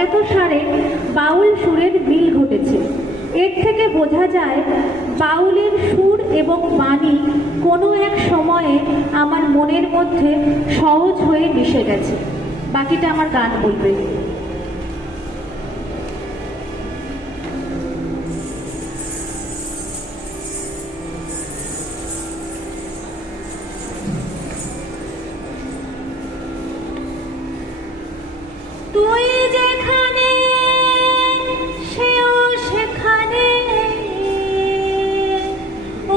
অজ্ঞাত সারে বাউল সুরের মিল ঘটেছে। এর থেকে বোঝা যায় বাউলের সুর এবং বাণী কোনো এক সময়ে আমার মনের মধ্যে সহজ হয়ে মিশে গেছে। বাকিটা আমার গান বলবে। তুই যেখানে সেও সেখানে,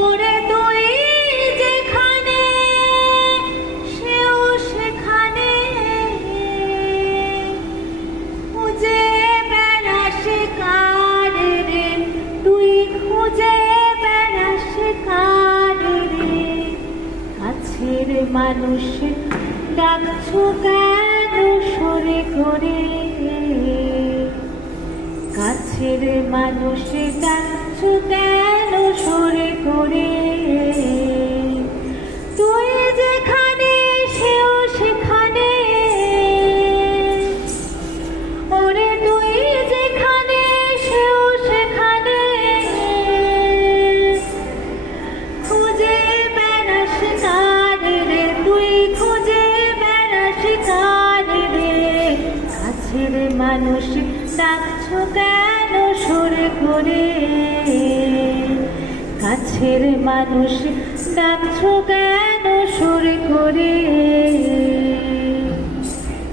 ওরে তুই যেখানে সেও সেখানে, খুঁজে বেড়াস কার রে, তুই খুঁজে বেড়াস কার রে, কাছের মানুষ ডাকছো কেন সরে করে, কাছের মানুষ ডাকছো কেন সরে করে, তুই যেখানে সেও সেখানে, ওরে তুই যেখানে সেও সেখানে, খুঁজে বেড়াস কার রে, তুই খুঁজে বেড়াস কার রে, কাছের মানুষ ডাকছো কেন সরে করে, কাছের মানুষ ডাকছো কেন সরে করে,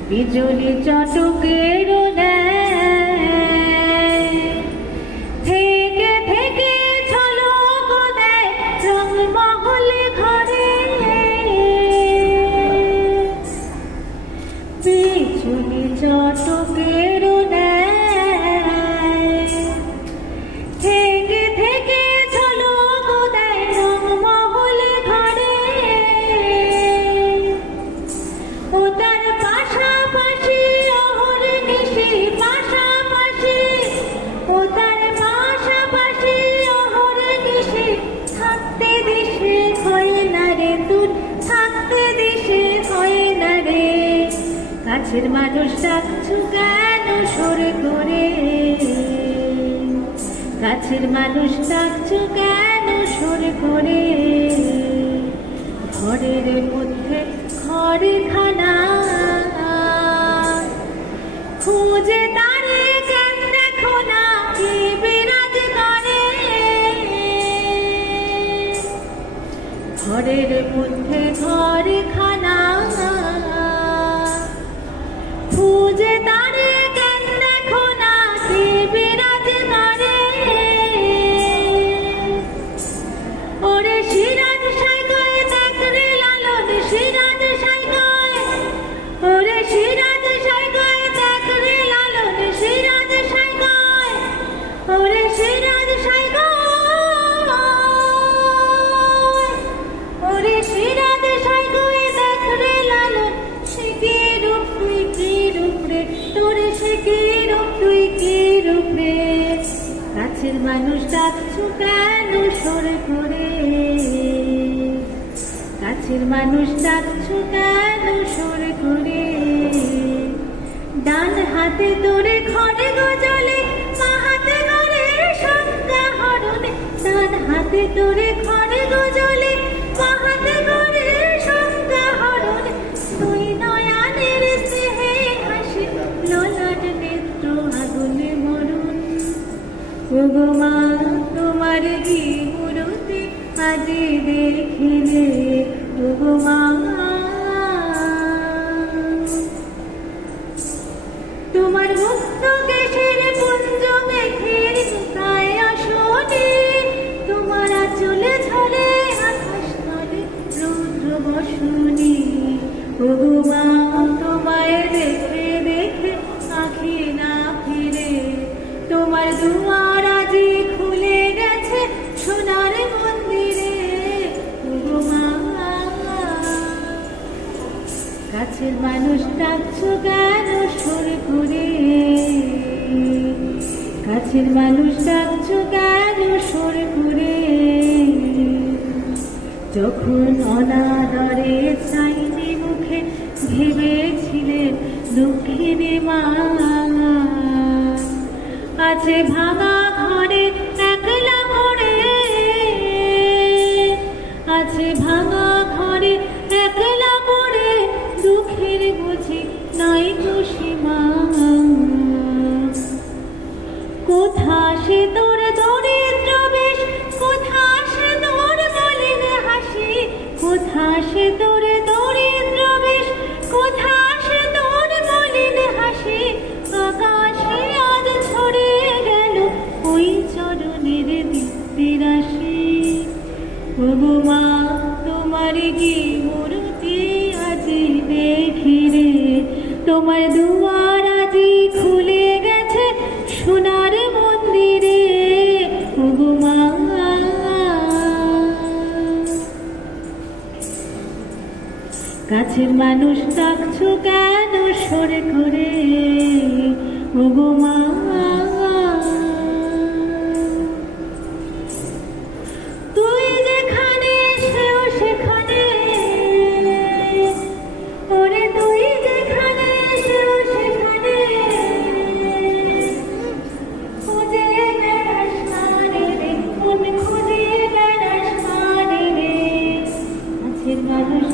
বিজলি চটকের ন্যায় থেকে থেকে ঝলক দেয় রংমহল ঘরে, বিজলি চটকের ন্যায় থেকে থেকে ঝলক দেয় রংমহল ঘরে, ও তার পাশাপাশি অহর্নিশি পাশাপাশি, ও তার পাশাপাশি অহর্নিশি, থাকতে দিশে হয় না রে তুই, থাকতে দিশে হয় না রে, কাছের মানুষ ডাকছো কেন সরে করে, কাছের মানুষ ডাকছো কেন সরে করে, ঘরের মধ্যে ঘরে খানা খুঁজে তারে কেন দেখো না কি বিরাজ করে, ঘরের মধ্যে ঘরে খানা খুঁজে তারে কেন দেখো না কি বিরাজ করে, ওরে সিরাজ সাইকয় দেখ রে লালন সিরাজ সাইকয়, ওরে সিরাজ সাইকয় দেখ রে লালন সিরাজ সাইকয়, ওরে সিরাজ সাইকয়, ওরে সিরাজ সাইকয় দেখ রে লালন, সে কি রূপ তুই কি রূপ রে, তোরে সে কি রূপ তুই কি রূপ রে, কাছের মানুষ ডাকছো কেন সরে করে, কাছের মানুষ ডাকছো কেন সরে করে, ডান হাতে তোরে খড়ে গজলে, মা হাতে ঘরে সংজ্ঞা হরণে, ডান হাতে তোরে খড়ে গজলে, মা হাতে ঘরে সংজ্ঞা হরণে, তুই নয়ানের স্নেহে হাসি, ললাট নেত্র আগুনে মরণ, ওগো মা তোমার কি মূরতি আজি দেখিলে, ওগো মা তোমার মুক্ত কেশের পুঞ্জ মেঘের কায় আসনে, তোমার আঁচলে ঝরে আকাশ তলে রুদ্র বসনে, ওগো মা তোমায় দেখে দেখে আঁখি না ফিরে, তোমার দুয়ার আজি খুলে গেছে সোনার মন্দিরে, ওগো মা কাছের মানুষ ডাকছো কেন সরে করে, কাছের মানুষ ডাকছো কেন সরে করে, যখন অনাদরে চাইনি মুখে ভেবেছিলে দুঃখিনী মা, আছে ভাঙা ঘরে একলা করে, আছে ভাঙা ঘরে একলা করে, দুঃখের বুঝি নাই তো সীমা। কোথা সে তোর দরিদ্র বেশ, কোথা সে তোর মলিন হাসি, কোথা সে তোর দরিদ্র বেশ, কোথা সে তোর মলিন হাসি। আকাশে আজ ছড়িয়ে গেল ওই চরণের দীপ্তি রাশি। ওগো মা তোমার কি মূর্তি আজি দেখি রে, তোমার দুয়ার আজি খুলে গেছে সোনার মন্দিরে। ওগো মা কাছের মানুষ ডাকছো কেন সরে করে, ওগো মা তুই যেখানে সেও সেখানে, ওরে তুই যেখানে সেও সেখানে, খুঁজে বেড়াস মানে রে, তুমি খুঁজে বেড়াস মানে রে। কাছের মানুষ